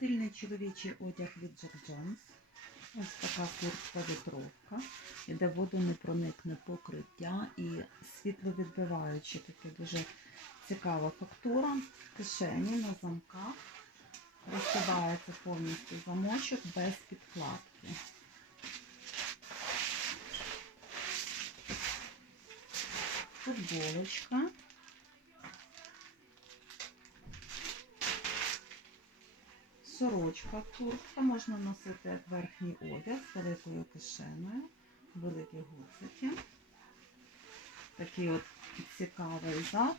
Стильний чоловічий одяг від Jack Jones. Ось така куртка вітровка. Іде водонепроникне покриття і світловідбиваюче таке дуже цікава фактура. Кишені на замках. Розкривається повністю замочок без підкладки. Футболочка. Сорочка, куртка, можна носити верхній одяг з великою кишеною, великі гудзики. Такий от цікавий зад.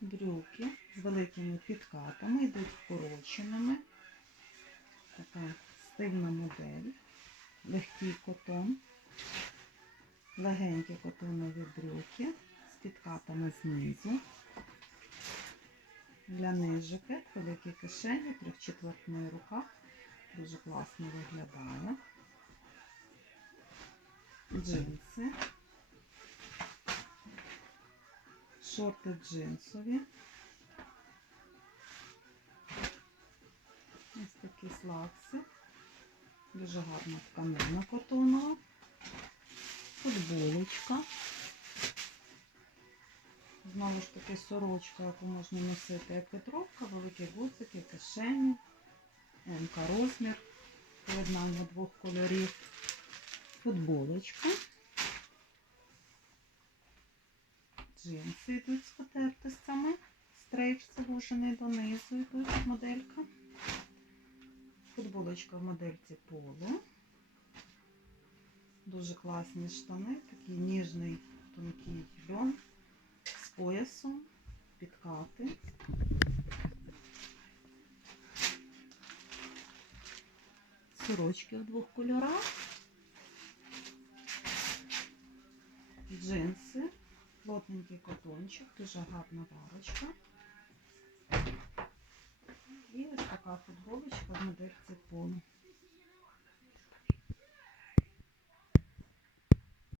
Брюки з великими підкатами, йдуть вкороченими. Така стильна модель, легкий котон, легенькі котонові брюки підкатами знизу. Для нижики, великі кишені, трьохчетвертний рукав. Дуже класно виглядає. Джинси. Шорти джинсові. Ось такі слакси. Дуже гарна тканина котонова. Футболочка. Знову ж таки сорочка, яку можна носити як петровка, великі гудзики, кишені, МК розмір, поєднання двох кольорів, футболочка. Джинси йдуть з потертостями, стрейч завужений донизу йдуть моделька. Футболочка в модельці поло. Дуже класні штани, такий ніжний тонкий льон поясом, підкати. Сорочки в двох кольорах. Джинси, плотненький котончик, дуже гарна варочка. І ось така футболочка в модельці поло.